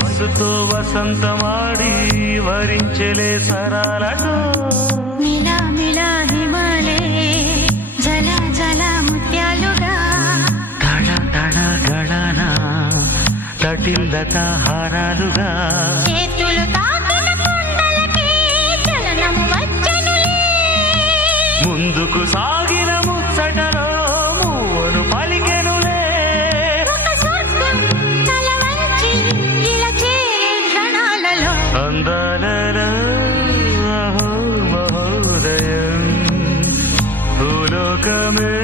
వయస్సుతో వసంతమాడి వరించెలే సరాలతో మిలా మిలా హిమాలే జల జల ముత్యాలుగా తళ తళ గళన తటిల్లత హారాలుగా చేతులు తాకిన కొండలకే చలనము వచ్చెనులే ముందుకు సాగిన ముచ్చటలో మూవను పలికెనులే ఒక స్వర్గం తల వంచి ఇలా చేరే క్షణాలలో అందాలలో అహో మహోదయం భూలోకమే